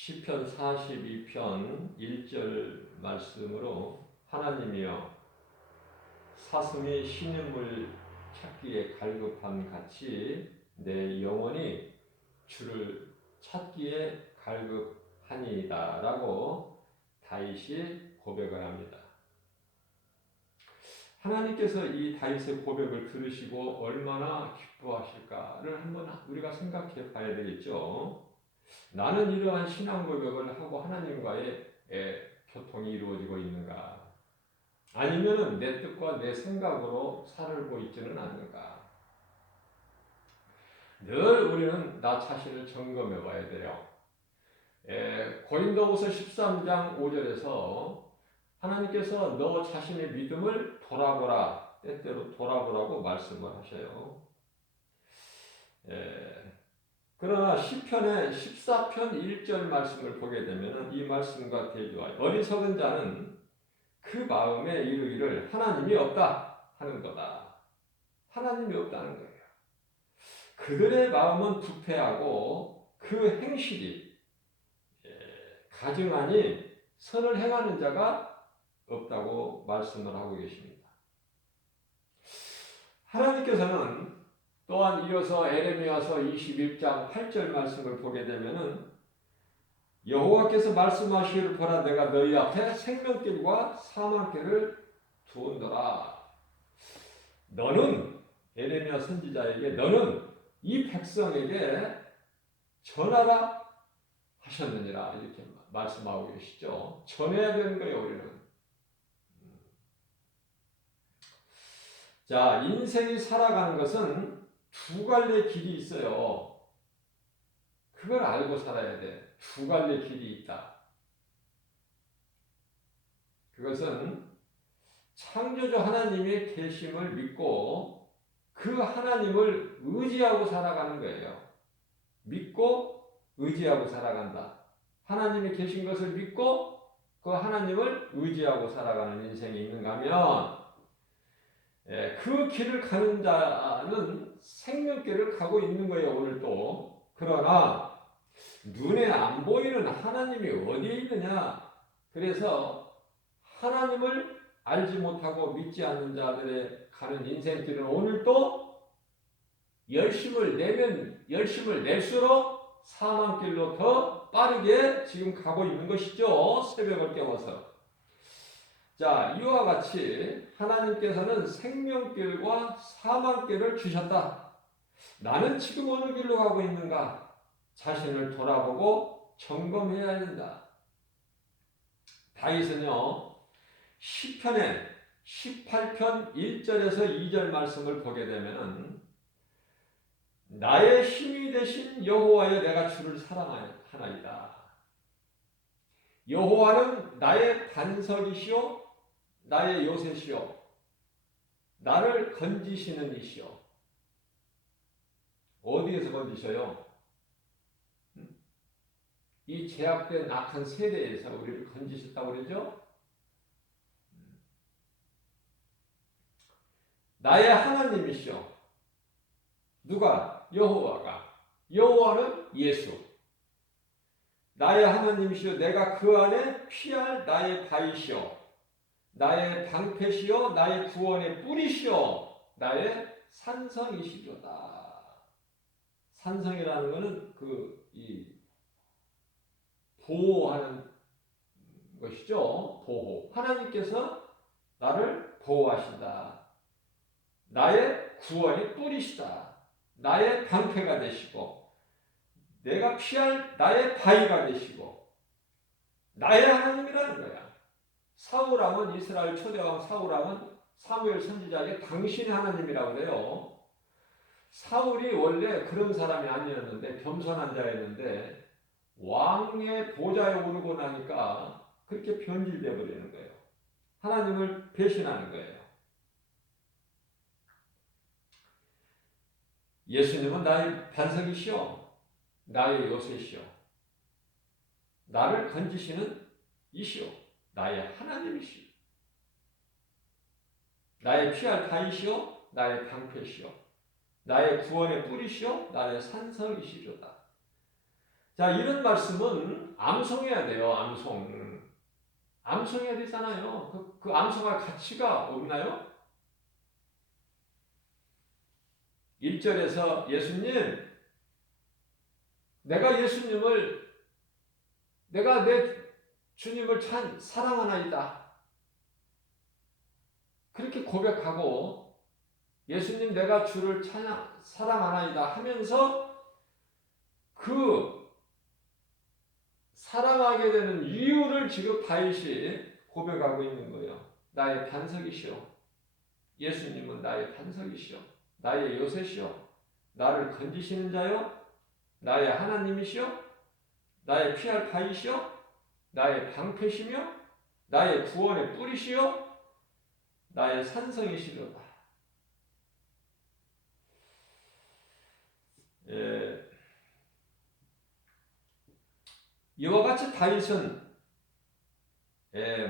시편 42편 1절 말씀으로 하나님이여 사슴이 신음을 찾기에 갈급함 같이 내 영혼이 주를 찾기에 갈급하니이다 라고 다윗이 고백을 합니다. 하나님께서 이 다윗의 고백을 들으시고 얼마나 기뻐하실까를 한번 우리가 생각해 봐야 되겠죠. 나는 이러한 신앙 고백을 하고 하나님과의 교통이 이루어지고 있는가? 아니면 내 뜻과 내 생각으로 살고 있지는 않는가? 늘 우리는 나 자신을 점검해 봐야 돼요. 고린도후서 13장 5절에서 하나님께서 너 자신의 믿음을 돌아보라, 때때로 돌아보라고 말씀을 하셔요. 그러나 시편의 14편 1절 말씀을 보게 되면 이 말씀과 대조하여 어리석은 자는 그 마음에 이르기를 하나님이 없다 하는 거다. 하나님이 없다는 거예요. 그들의 마음은 부패하고 그 행실이 가증하니 선을 행하는 자가 없다고 말씀을 하고 계십니다. 하나님께서는 또한 이어서 에레미야서 21장 8절 말씀을 보게 되면은 여호와께서 말씀하시기를 보라 내가 너희 앞에 생명길과 사망길을 두었노라. 너는 에레미야 선지자에게 너는 이 백성에게 전하라 하셨느니라 이렇게 말씀하고 계시죠. 전해야 되는 거예요, 우리는. 자, 인생이 살아가는 것은 두 갈래의 길이 있어요. 그걸 알고 살아야 돼. 두 갈래의 길이 있다. 그것은 창조주 하나님의 계심을 믿고 그 하나님을 의지하고 살아가는 거예요. 믿고 의지하고 살아간다. 하나님이 계신 것을 믿고 그 하나님을 의지하고 살아가는 인생이 있는가 하면 그 길을 가는 자는 생명길을 가고 있는 거예요, 오늘도. 그러나 눈에 안 보이는 하나님이 어디에 있느냐? 그래서 하나님을 알지 못하고 믿지 않는 자들의 가는 인생길은 오늘도 열심을 낼수록 사망길로 더 빠르게 지금 가고 있는 것이죠. 새벽을 깨워서. 자, 이와 같이 하나님께서는 생명길과 사망길을 주셨다. 나는 지금 어느 길로 가고 있는가? 자신을 돌아보고 점검해야 된다. 다윗은요, 시편의 18편 1절에서 2절 말씀을 보게 되면은 나의 힘이 되신 여호와여 내가 주를 사랑하나이다. 여호와는 나의 반석이시오 나의 요새시오 나를 건지시는 이시오. 어디에서 건지셔요? 이 제약된 악한 세대에서 우리를 건지셨다고 그러죠? 나의 하나님이시오. 누가? 여호와가. 여호와는 예수. 나의 하나님이시오. 내가 그 안에 피할 나의 바위시오. 나의 방패시오. 나의 구원의 뿌리시오. 나의 산성이시로다. 산성이라는 것은 보호하는 것이죠. 보호. 하나님께서 나를 보호하신다. 나의 구원의 뿌리시다. 나의 방패가 되시고 내가 피할 나의 바위가 되시고 나의 하나님이라는 거야. 사울왕은 이스라엘 초대왕 사울왕은 사무엘 선지자에게 당신의 하나님이라고 그래요. 사울이 원래 그런 사람이 아니었는데 겸손한 자였는데 왕의 보좌에 오르고 나니까 그렇게 변질되어 버리는 거예요. 하나님을 배신하는 거예요. 예수님은 나의 반석이시오. 나의 요새시오. 나를 건지시는 이시오. 나의 하나님이시오. 나의 피할 바위시오. 나의 방패시오. 나의 구원의 뿌리시오. 나의 산성이시로다. 자, 이런 말씀은 암송해야 돼요. 암송해야 되잖아요. 그 암송할 가치가 없나요? 1절에서 예수님, 내가 내 주님을 참 사랑하나이다. 그렇게 고백하고 예수님 내가 주를 사랑하나이다 하면서 그 사랑하게 되는 이유를 지금 다윗이 고백하고 있는 거예요. 나의 반석이시오. 예수님은 나의 반석이시오. 나의 요새시오. 나를 건지시는 자요. 나의 하나님이시오. 나의 피할 바위시오. 나의 방패시며 나의 구원의 뿌리시오. 나의 산성이시로다. 이와 같이 다윗은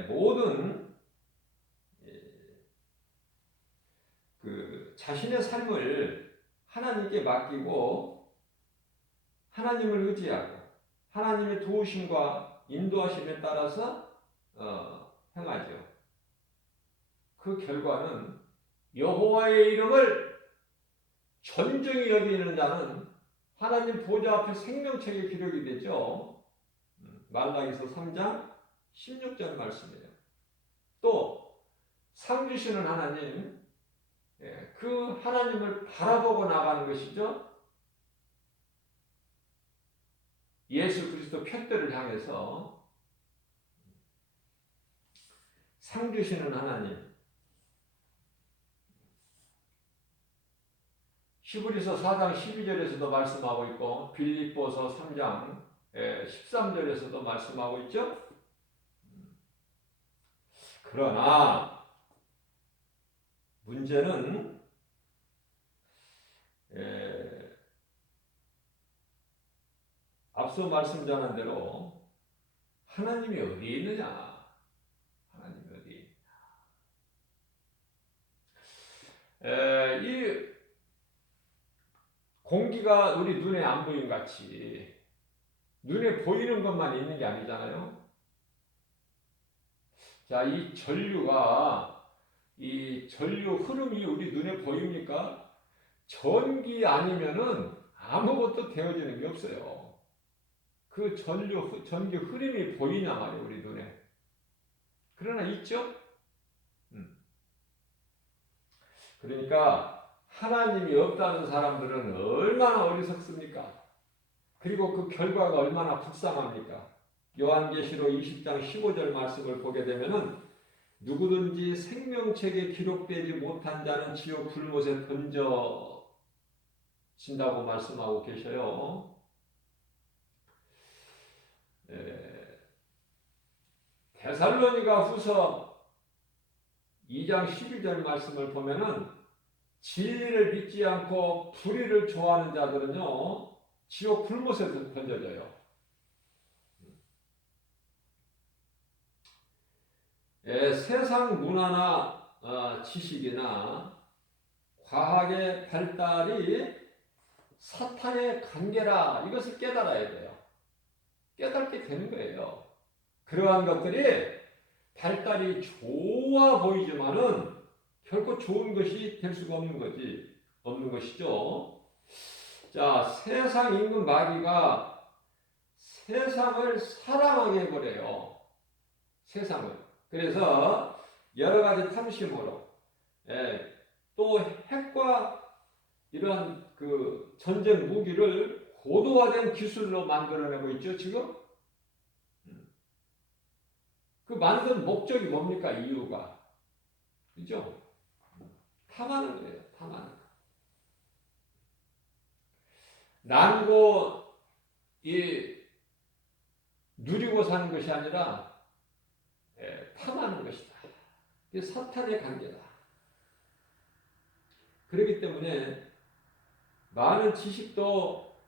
모든 그 자신의 삶을 하나님께 맡기고 하나님을 의지하고 하나님의 도우심과 인도하심에 따라서 행하죠. 그 결과는 여호와의 이름을 존중히 여기는 자는 하나님 보좌 앞에 생명책에 기록이 되죠. 말라기서 3장 16절 말씀이에요. 또 상 주시는 하나님, 그 하나님을 바라보고 나가는 것이죠. 예수 그리스도 편대를 향해서 상 주시는 하나님. 히브리서 4장 12절에서도 말씀하고 있고 빌립보서 3장 13절에서도 말씀하고 있죠. 그러나 문제는 앞서 말씀 전한 대로 하나님이 어디에 있느냐? 하나님이 어디에 있느냐? 이 공기가 우리 눈에 안 보이는 같이 눈에 보이는 것만 있는 게 아니잖아요. 자, 이 전류 흐름이 우리 눈에 보입니까? 전기 아니면은 아무것도 되어지는 게 없어요. 그 전기 흐름이 보이냐 말이에요, 우리 눈에. 그러나 있죠? 그러니까 하나님이 없다는 사람들은 얼마나 어리석습니까? 그리고 그 결과가 얼마나 불쌍합니까? 요한계시록 20장 15절 말씀을 보게 되면은 누구든지 생명책에 기록되지 못한 자는 지옥 불못에 던져진다고 말씀하고 계셔요. 데살로니가 후서 2장 12절 말씀을 보면은 진리를 믿지 않고 불의를 좋아하는 자들은요 지옥 불못에 던져져요. 세상 문화나 지식이나 과학의 발달이 사탄의 관계라 이것을 깨달아야 돼요. 깨닫게 되는 거예요. 그러한 것들이 발달이 좋아 보이지만은 결코 좋은 것이 될 수가 없는 것이죠. 자, 세상 임금 마귀가 세상을 사랑하게 해버려요. 세상을. 그래서 여러 가지 탐심으로, 또 핵과 이런 그 전쟁 무기를 고도화된 기술로 만들어내고 있죠, 지금? 그 만든 목적이 뭡니까? 이유가. 그죠? 탐하는 거예요, 탐하는 거. 난고, 누리고 사는 것이 아니라, 탐하는 것이다. 이게 사탄의 관계다. 그렇기 때문에 많은 지식도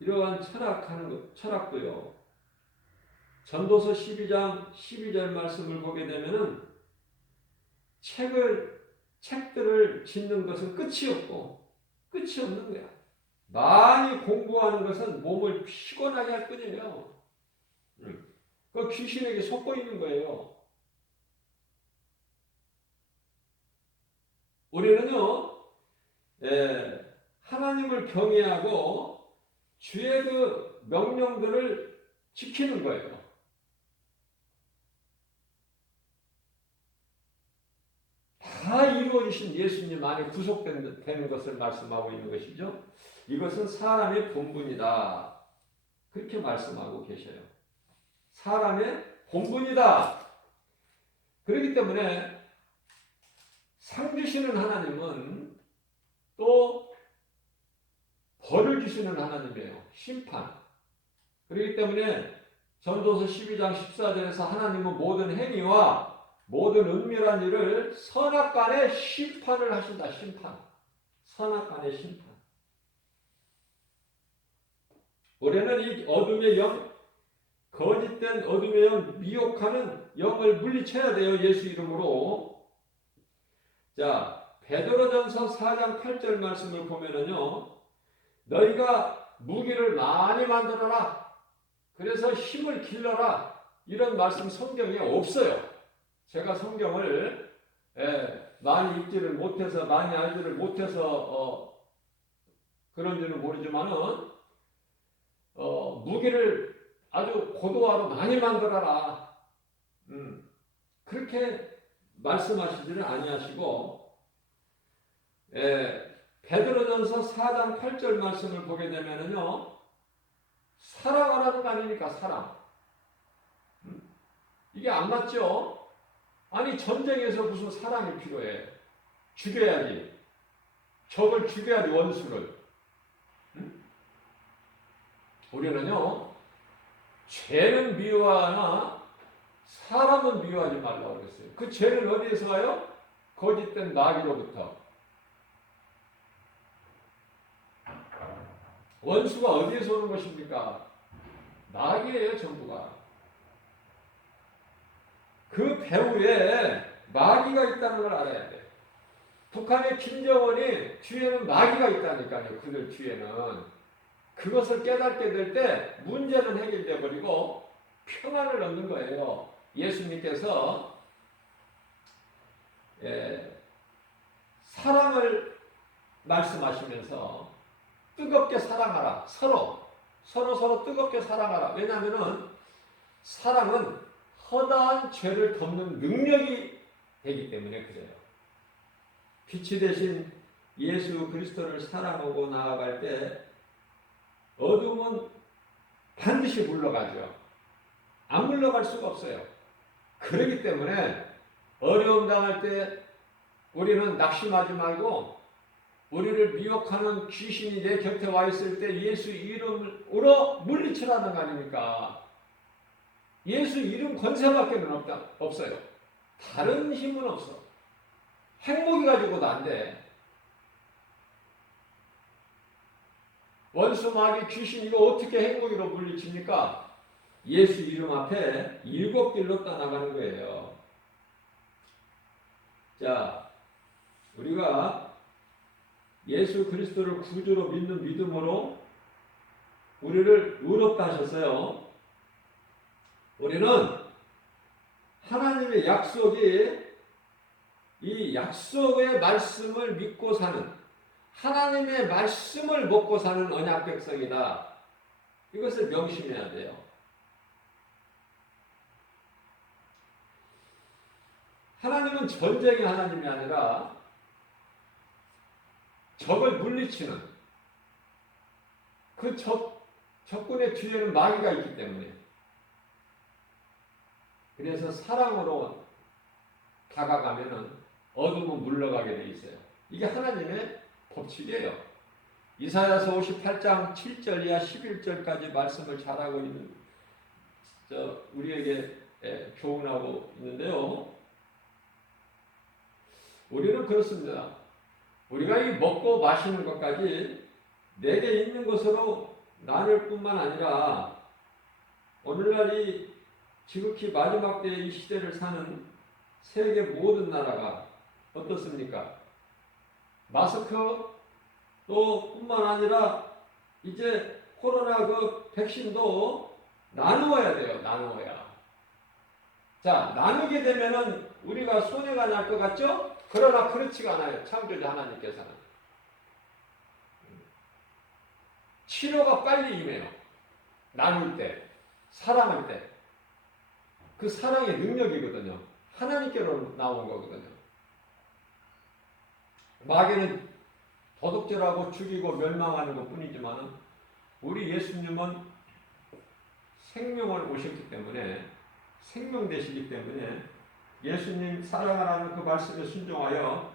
이러한 철학도요. 전도서 12장 12절 말씀을 보게 되면은 책들을 짓는 것은 끝이 없는 거야. 많이 공부하는 것은 몸을 피곤하게 할 뿐이에요. 그 귀신에게 속고 있는 거예요. 우리는요, 하나님을 경외하고 주의 그 명령들을 지키는 거예요. 다 이루어주신 예수님 안에 구속되는 것을 말씀하고 있는 것이죠. 이것은 사람의 본분이다. 그렇게 말씀하고 계셔요. 사람의 본분이다. 그렇기 때문에 상 주시는 하나님은 또 벌을 주시는 하나님이에요. 심판. 그렇기 때문에 전도서 12장 14절에서 하나님은 모든 행위와 모든 은밀한 일을 선악간에 심판을 하신다. 심판. 선악간의 심판. 우리는 이 어둠의 영, 거짓된 어둠의 영, 미혹하는 영을 물리쳐야 돼요. 예수 이름으로. 자, 베드로전서 4장 8절 말씀을 보면은요. 너희가 무기를 많이 만들어라. 그래서 힘을 길러라. 이런 말씀 성경에 없어요. 제가 성경을 많이 읽지를 못해서 많이 알지를 못해서 그런지는 모르지만은 무기를 아주 고도화로 많이 만들어라. 그렇게 말씀하시지는 아니하시고 베드로전서 4장 8절 말씀을 보게 되면은요. 사랑하라는 거 아닙니까? 사랑. 이게 안 맞죠? 아니 전쟁에서 무슨 사랑이 필요해? 죽여야지. 적을 죽여야지 원수를. 우리는요. 죄는 미워하나 사람은 미워하지 말라고 그랬어요. 그 죄는 어디에서 와요? 거짓된 마귀로부터. 원수가 어디에서 오는 것입니까? 마귀예요, 전부가. 그 배후에 마귀가 있다는 걸 알아야 돼. 북한의 김정은이 뒤에는 마귀가 있다니까요. 그들 뒤에는. 그것을 깨닫게 될 때 문제는 해결돼 버리고 평안을 얻는 거예요. 예수님께서 사랑을 말씀하시면서 뜨겁게 사랑하라. 서로 뜨겁게 사랑하라. 왜냐하면 사랑은 허다한 죄를 덮는 능력이 되기 때문에 그래요. 빛이 되신 예수 그리스도를 사랑하고 나아갈 때 어둠은 반드시 물러가죠. 안 물러갈 수가 없어요. 그렇기 때문에 어려움 당할 때 우리는 낙심하지 말고 우리를 미혹하는 귀신이 내 곁에 와 있을 때 예수 이름으로 물리치라는 거 아닙니까? 예수 이름 권세밖에 없어요. 다른 힘은 없어. 핵무기 가지고도 안 돼. 원수 마귀 귀신 이거 어떻게 핵무기로 물리칩니까? 예수 이름 앞에 7길로 떠나가는 거예요. 자, 우리가 예수 그리스도를 구주로 믿는 믿음으로 우리를 의롭다 하셨어요. 우리는 하나님의 약속이 이 약속의 말씀을 믿고 사는 하나님의 말씀을 먹고 사는 언약 백성이다. 이것을 명심해야 돼요. 하나님은 전쟁의 하나님이 아니라 적을 물리치는 그 적군의 뒤에는 마귀가 있기 때문에 그래서 사랑으로 다가가면은 어둠은 물러가게 돼 있어요. 이게 하나님의 법칙이에요. 이사야서 58장 7절 이하 11절까지 말씀을 잘하고 있는 우리에게 교훈하고 있는데요. 우리는 그렇습니다. 우리가 이 먹고 마시는 것까지 내게 있는 것으로 나눌 뿐만 아니라 오늘날 이 지극히 마지막 때의 이 시대를 사는 세계 모든 나라가 어떻습니까? 마스크 또 뿐만 아니라 이제 코로나 그 백신도 나누어야 돼요. 나누어야. 자, 나누게 되면은 우리가 손해가 날 것 같죠? 그러나 그렇지가 않아요. 창조자 하나님께서는. 치료가 빨리 임해요. 나눌 때, 사랑할 때. 그 사랑의 능력이거든요. 하나님께로 나온 거거든요. 마귀는 도둑질하고 죽이고 멸망하는 것 뿐이지만 우리 예수님은 생명을 오셨기 때문에 생명 되시기 때문에 예수님 사랑하라는 그 말씀에 순종하여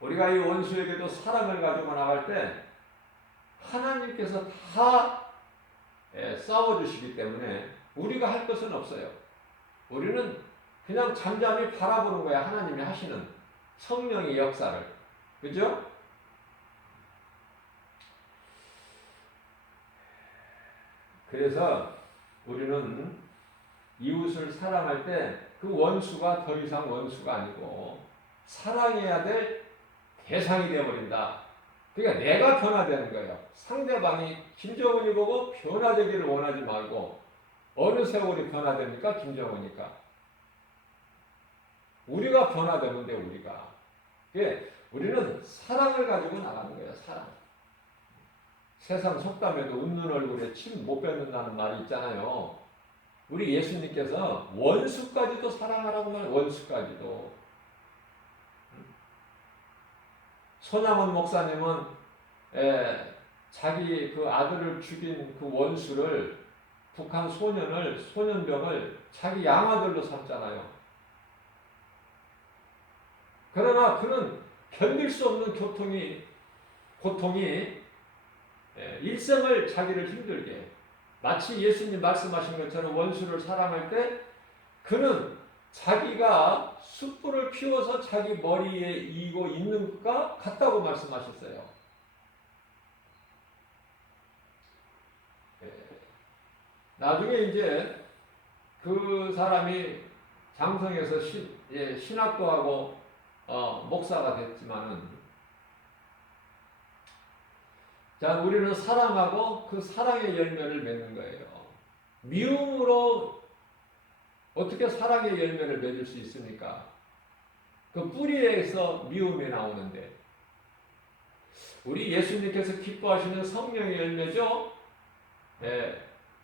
우리가 이 원수에게도 사랑을 가지고 나갈 때 하나님께서 다 싸워주시기 때문에 우리가 할 것은 없어요. 우리는 그냥 잠잠히 바라보는 거야. 하나님이 하시는 성령의 역사를. 그죠? 그래서 우리는 이웃을 사랑할 때 그 원수가 더 이상 원수가 아니고 사랑해야 될 대상이 되어버린다. 그러니까 내가 변화되는 거예요. 상대방이 김정은이 보고 변화되기를 원하지 말고 어느 세월이 변화됩니까? 김정은이니까. 우리가 변화되면 돼, 우리가. 우리는 사랑을 가지고 나가는 거예요, 사랑. 세상 속담에도 웃는 얼굴에 침 못 뱉는다는 말이 있잖아요. 우리 예수님께서 원수까지도 사랑하라고 말해요. 원수까지도. 손양원 목사님은 자기 그 아들을 죽인 그 원수를 북한 소년병을 자기 양아들로 삼잖아요. 그러나 그는 견딜 수 없는 고통이 일생을 자기를 힘들게 마치 예수님 말씀하신 것처럼 원수를 사랑할 때 그는 자기가 숯불을 피워서 자기 머리에 이고 있는 것과 같다고 말씀하셨어요. 나중에 이제 그 사람이 장성에서 신학도 하고 목사가 됐지만은 자, 우리는 사랑하고 그 사랑의 열매를 맺는 거예요. 미움으로 어떻게 사랑의 열매를 맺을 수 있습니까? 그 뿌리에서 미움이 나오는데 우리 예수님께서 기뻐하시는 성령의 열매죠?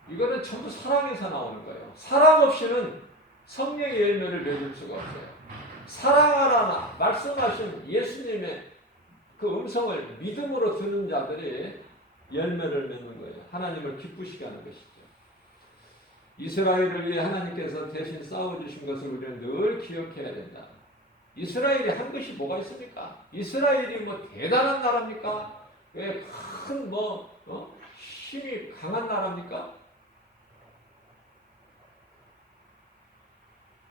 이거는 전부 사랑에서 나오는 거예요. 사랑 없이는 성령의 열매를 맺을 수가 없어요. 사랑하라 말씀하신 예수님의 그 음성을 믿음으로 듣는 자들이 열매를 맺는 거예요. 하나님을 기쁘시게 하는 것이죠. 이스라엘을 위해 하나님께서 대신 싸워주신 것을 우리는 늘 기억해야 된다. 이스라엘이 한 것이 뭐가 있습니까? 이스라엘이 뭐 대단한 나라입니까? 왜 큰 힘이 강한 나라입니까?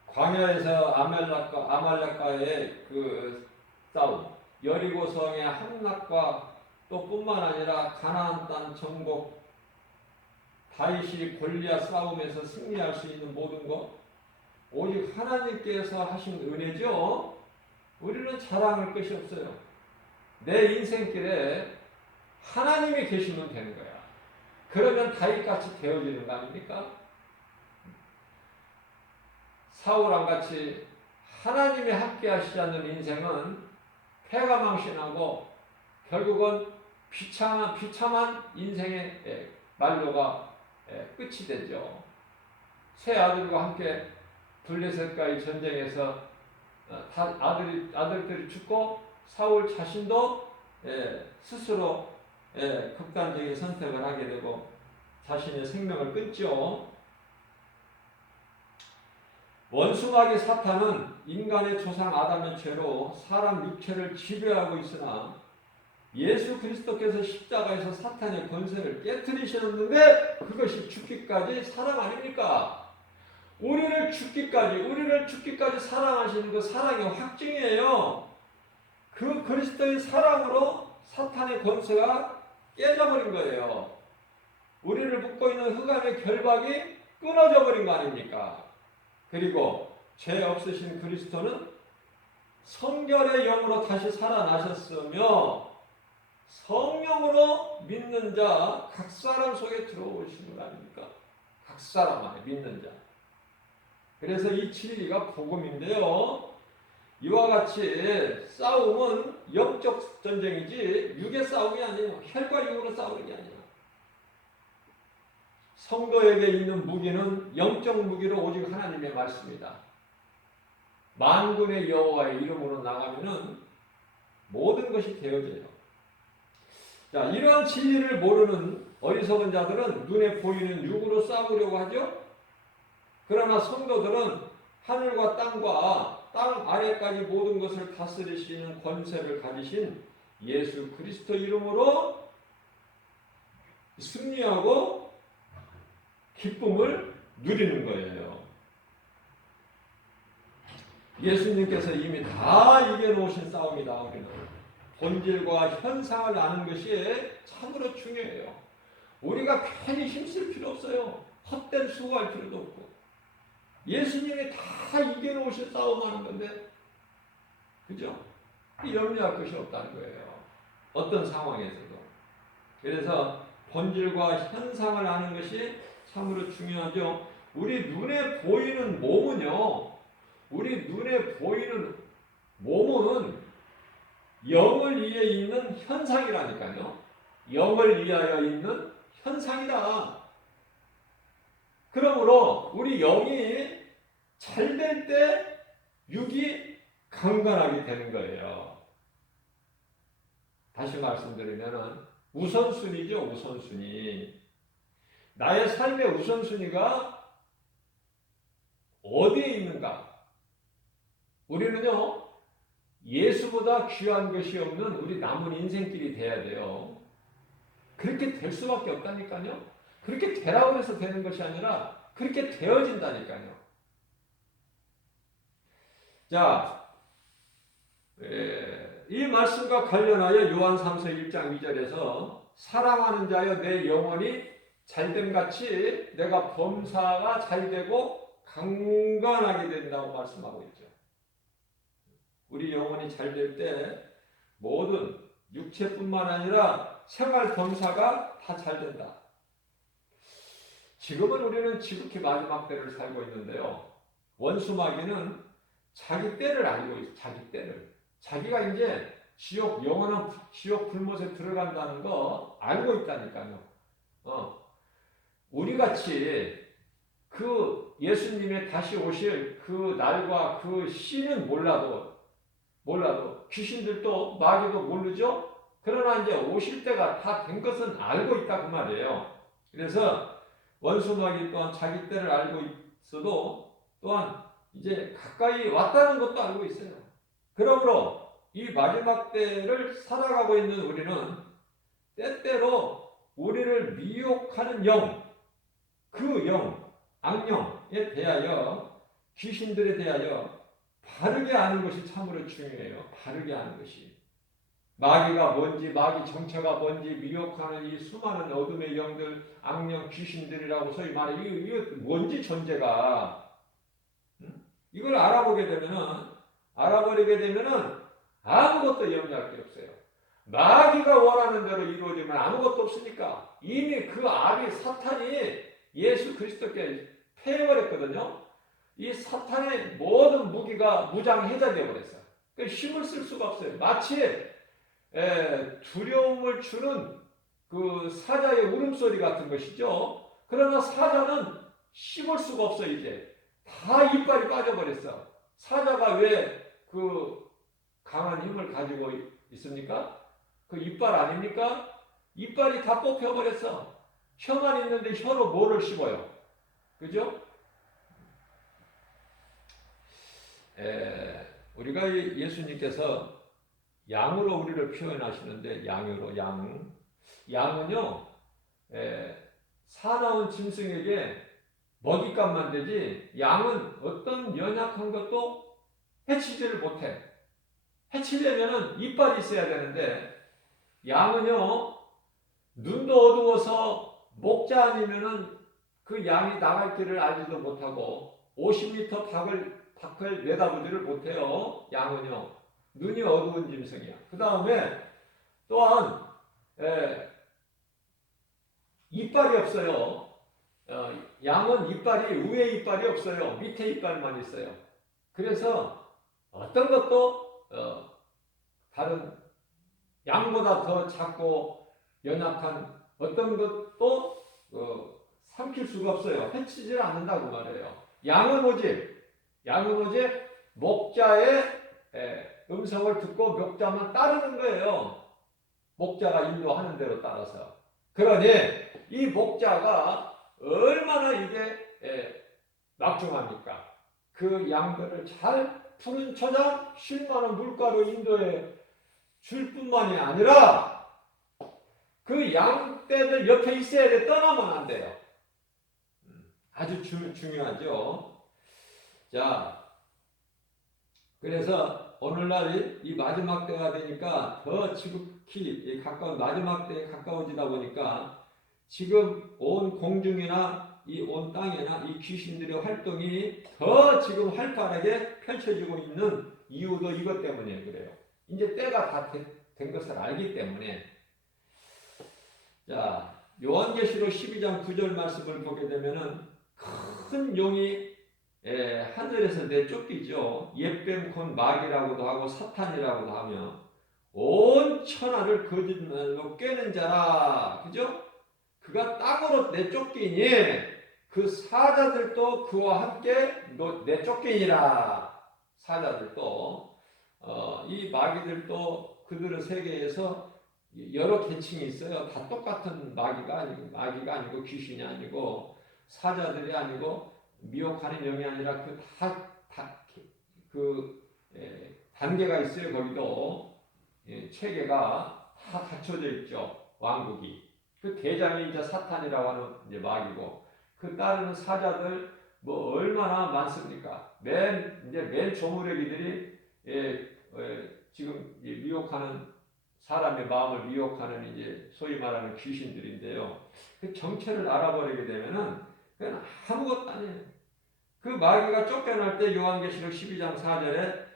광야에서 아말렉과의 그 싸움, 여리고성의 함락과 또 뿐만 아니라 가나안 땅 정복, 다윗이 골리앗 싸움에서 승리할 수 있는 모든 것 오직 하나님께서 하신 은혜죠. 우리는 자랑할 것이 없어요. 내 인생길에 하나님이 계시면 되는 거야. 그러면 다윗같이 되어지는 거 아닙니까? 사울왕같이 하나님이 함께 하시지 않는 인생은 패가망신하고 결국은 비참한 인생의 말로가 끝이 되죠. 세 아들과 함께 블레셋과의 전쟁에서 아들들이 죽고 사울 자신도 스스로 극단적인 선택을 하게 되고 자신의 생명을 끊죠. 원수마귀 사탄은 인간의 조상 아담의 죄로 사람 육체를 지배하고 있으나 예수 그리스도께서 십자가에서 사탄의 권세를 깨뜨리셨는데 그것이 죽기까지 사랑 아닙니까? 우리를 죽기까지 사랑하시는 그 사랑의 확증이에요. 그 그리스도의 사랑으로 사탄의 권세가 깨져버린 거예요. 우리를 묶고 있는 흑암의 결박이 끊어져 버린 거 아닙니까? 그리고 죄 없으신 그리스도는 성결의 영으로 다시 살아나셨으며 성령으로 믿는 자 각 사람 속에 들어오시는 거 아닙니까? 각 사람 안에 믿는 자. 그래서 이 진리가 복음인데요. 이와 같이 싸움은 영적 전쟁이지 육의 싸움이 아니에요. 혈과 육으로 싸우는 게 아니에요. 성도에게 있는 무기는 영적 무기로 오직 하나님의 말씀이다. 만군의 여호와의 이름으로 나가면은 모든 것이 되어져요. 자, 이러한 진리를 모르는 어리석은 자들은 눈에 보이는 육으로 싸우려고 하죠. 그러나 성도들은 하늘과 땅과 땅 아래까지 모든 것을 다스리시는 권세를 가지신 예수 그리스도 이름으로 승리하고 기쁨을 누리는 거예요. 예수님께서 이미 다 이겨놓으신 싸움이다. 본질과 현상을 아는 것이 참으로 중요해요. 우리가 괜히 힘쓸 필요 없어요. 헛된 수고할 필요도 없고. 예수님이 다 이겨놓으신 싸움하는 건데, 그죠? 염려할 것이 없다는 거예요. 어떤 상황에서도. 그래서 본질과 현상을 아는 것이 참으로 중요하죠. 우리 눈에 보이는 몸은요, 우리 눈에 보이는 몸은 영을 위해 있는 현상이라니까요. 영을 위하여 있는 현상이다. 그러므로 우리 영이 잘 될 때 육이 강건하게 되는 거예요. 다시 말씀드리면 우선순위죠. 우선순위. 나의 삶의 우선순위가 어디에 있는가? 우리는요, 예수보다 귀한 것이 없는 우리 남은 인생길이 돼야 돼요. 그렇게 될 수밖에 없다니까요. 그렇게 되라고 해서 되는 것이 아니라 그렇게 되어진다니까요. 자, 이 말씀과 관련하여 요한 3서 1장 2절에서 사랑하는 자여 내 영혼이 잘됨같이 내가 범사가 잘되고 강건하게 된다고 말씀하고 있죠. 우리 영혼이 잘 될 때 모든 육체뿐만 아니라 생활 범사가 다 잘 된다. 지금은 우리는 지극히 마지막 때를 살고 있는데요. 원수 마귀는 자기 때를 알고 있어요. 자기 때를. 자기가 이제 지옥, 영원한 지옥 불못에 들어간다는 거 알고 있다니까요. 우리같이 그 예수님의 다시 오실 그 날과 그 시는 몰라도 귀신들도 마귀도 모르죠. 그러나 이제 오실 때가 다 된 것은 알고 있다 그 말이에요. 그래서 원수 마귀 또한 자기 때를 알고 있어도 또한 이제 가까이 왔다는 것도 알고 있어요. 그러므로 이 마지막 때를 살아가고 있는 우리는 때때로 우리를 미혹하는 영, 그 영, 악령에 대하여 귀신들에 대하여 바르게 아는 것이 참으로 중요해요. 바르게 아는 것이. 마귀가 뭔지, 마귀 정체가 뭔지, 미혹하는 이 수많은 어둠의 영들, 악령, 귀신들이라고 소위 말해. 이거 뭔지 존재가. 이걸 알아버리게 되면은 아무것도 염려할 게 없어요. 마귀가 원하는 대로 이루어지면 아무것도 없으니까 이미 그 아비 사탄이 예수 그리스도께 패해버렸거든요. 이 사탄의 모든 무기가 무장해제되어 버렸어요. 그러니까 힘을 쓸 수가 없어요. 마치 두려움을 주는 그 사자의 울음소리 같은 것이죠. 그러나 사자는 씹을 수가 없어. 이제 다 이빨이 빠져버렸어. 사자가 왜 그 강한 힘을 가지고 있습니까? 그 이빨 아닙니까? 이빨이 다 뽑혀버렸어. 혀만 있는데 혀로 뭐를 씹어요? 그죠? 우리가 예수님께서 양으로 우리를 표현하시는데 양은요 사나운 짐승에게 먹잇감만 되지 양은 어떤 연약한 것도 해치지를 못해. 해치려면 이빨이 있어야 되는데 양은요 눈도 어두워서 목자 아니면은 그 양이 나갈 길을 알지도 못하고 50m 밖을 내다보지를 못해요. 양은요 눈이 어두운 짐승이야. 그 다음에 또한 에, 이빨이 없어요. 양은 이빨이 위에 이빨이 없어요. 밑에 이빨만 있어요. 그래서 어떤 것도 다른 양보다 더 작고 연약한 어떤 것도 삼킬 수가 없어요. 해치질 않는다고 말해요. 양은 오직 목자의 음성을 듣고 목자만 따르는 거예요. 목자가 인도하는 대로 따라서. 그러니 이 목자가 얼마나 이게 막중합니까? 그 양들을 잘 푸른 초장 쉴 만한 물가로 인도해 줄 뿐만이 아니라 그 양떼들 옆에 있어야 돼. 떠나면 안 돼요. 아주 중요하죠. 자, 그래서 오늘날 이 마지막 때가 되니까 더 지극히 가까운 마지막 때에 가까워지다 보니까 지금 온 공중이나 이 온 땅이나 이 귀신들의 활동이 더 지금 활발하게 펼쳐지고 있는 이유도 이것 때문에 그래요. 이제 때가 다 된 것을 알기 때문에. 자, 요한계시록 12장 9절 말씀을 보게 되면은 큰 용이 하늘에서 내쫓기죠. 옛뱀 곧 마귀라고도 하고 사탄이라고도 하며 온 천하를 거짓말로 꿰는 자라. 그죠? 그가 땅으로 내쫓기니 그 사자들도 그와 함께 내쫓기니라. 사자들도 이 마귀들도 그들의 세계에서 여러 계층이 있어요. 다 똑같은 마귀가 아니고 귀신이 아니고 사자들이 아니고 미혹하는 영이 아니라 단계가 있어요. 거기도 체계가 다 갖춰져 있죠. 왕국이. 그 대장이 이제 사탄이라고 하는 이제 마귀고 그 따르는 사자들 뭐 얼마나 많습니까? 맨 조무래기들이 지금 미혹하는 사람의 마음을 미혹하는 이제 소위 말하는 귀신들인데요. 그 정체를 알아버리게 되면은 그건 아무것도 아니에요. 그 마귀가 쫓겨날 때 요한계시록 12장 4절에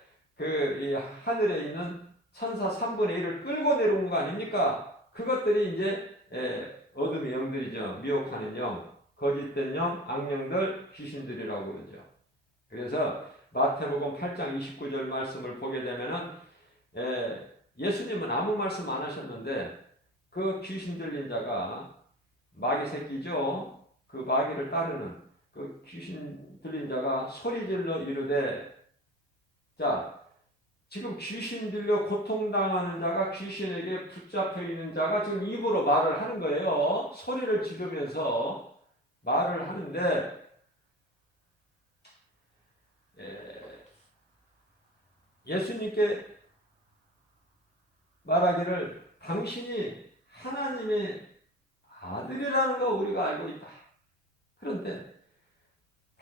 이 하늘에 있는 천사 3분의 1을 끌고 내려온 거 아닙니까? 그것들이 이제 어둠의 영들이죠. 미혹하는 영, 거짓된 영, 악령들, 귀신들이라고 그러죠. 그래서 마태복음 8장 29절 말씀을 보게 되면은 예수님은 아무 말씀 안 하셨는데 그 귀신 들린 자가 마귀 새끼죠. 그 마귀를 따르는 그 귀신 들린 자가 소리질러 이르되, 자, 지금 귀신 들려 고통당하는 자가 귀신에게 붙잡혀 있는 자가 지금 입으로 말을 하는 거예요. 소리를 지르면서 말을 하는데 예수님께 말하기를 당신이 하나님의 아들이라는 거 우리가 알고 있다. 그런데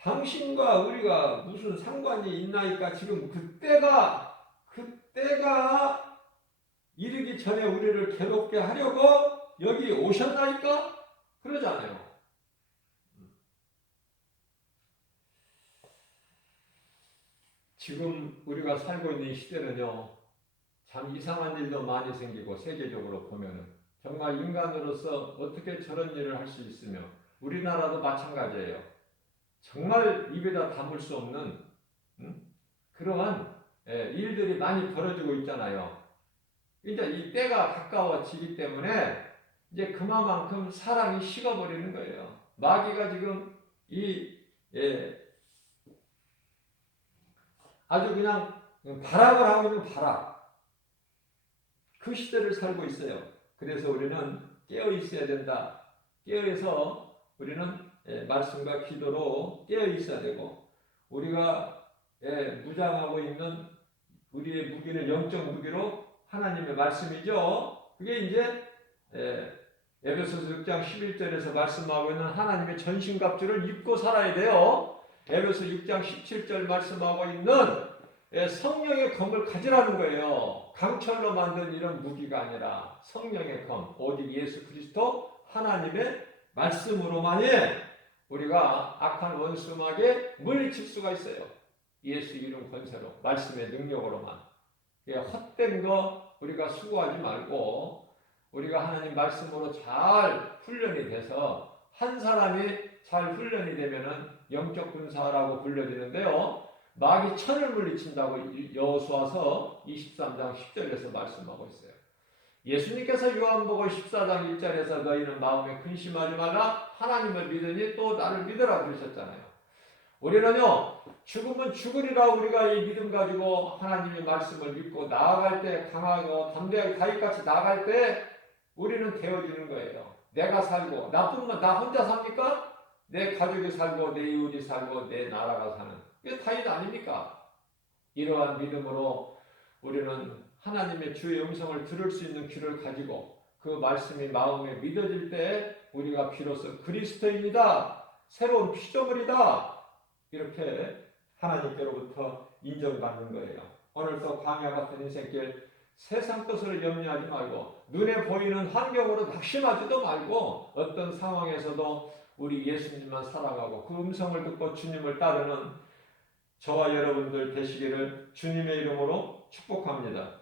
당신과 우리가 무슨 상관이 있나이까? 지금 그때가 이르기 전에 우리를 괴롭게 하려고 여기 오셨나이까? 그러잖아요. 지금 우리가 살고 있는 시대는요, 참 이상한 일도 많이 생기고 세계적으로 보면은 정말 인간으로서 어떻게 저런 일을 할 수 있으며 우리나라도 마찬가지예요. 정말 입에다 담을 수 없는 그러한 일들이 많이 벌어지고 있잖아요. 이제 이 때가 가까워지기 때문에 이제 그만큼 사랑이 식어버리는 거예요. 마귀가 지금 아주 그냥 발악을 하고 있는 발악. 그 시대를 살고 있어요. 그래서 우리는 깨어 있어야 된다. 깨어 있어 우리는 말씀과 기도로 깨어 있어야 되고, 우리가 무장하고 있는 우리의 무기는 영적 무기로 하나님의 말씀이죠. 그게 이제 에베소서 6장 11절에서 말씀하고 있는 하나님의 전신갑주를 입고 살아야 돼요. 에베소 6장 17절 말씀하고 있는 성령의 검을 가지라는 거예요. 강철로 만든 이런 무기가 아니라 성령의 검, 오직 예수 그리스도 하나님의 말씀으로만이 우리가 악한 원수에게 물리칠 수가 있어요. 예수 이름 권세로, 말씀의 능력으로만. 헛된 거 우리가 수고하지 말고 우리가 하나님 말씀으로 잘 훈련이 돼서 한 사람이 잘 훈련이 되면은 영적 군사라고 불려지는데요. 마귀 천을 물리친다고 여호수아서 23장 10절에서 말씀하고 있어요. 예수님께서 요한복음 14장 1절에서 너희는 마음에 근심하지 말라 하나님을 믿으니 또 나를 믿으라 그러셨잖아요. 우리는요, 죽으면 죽으리라 우리가 이 믿음 가지고 하나님의 말씀을 믿고 나아갈 때 강하고 담대하게 다윗같이 나아갈 때 우리는 되어지는 거예요. 내가 살고 나뿐만 나 혼자 삽니까? 내 가족이 살고 내 이웃이 살고 내 나라가 사는 그게 다윗 아닙니까? 이러한 믿음으로 우리는 하나님의 주의 음성을 들을 수 있는 귀를 가지고 그 말씀이 마음에 믿어질 때 우리가 비로소 그리스도인이다, 새로운 피조물이다 이렇게 하나님께로부터 인정받는 거예요. 오늘도 광야 같은 인생길 세상 것을 염려하지 말고 눈에 보이는 환경으로 낙심하지도 말고 어떤 상황에서도 우리 예수님만 사랑하고 그 음성을 듣고 주님을 따르는 저와 여러분들 되시기를 주님의 이름으로 축복합니다.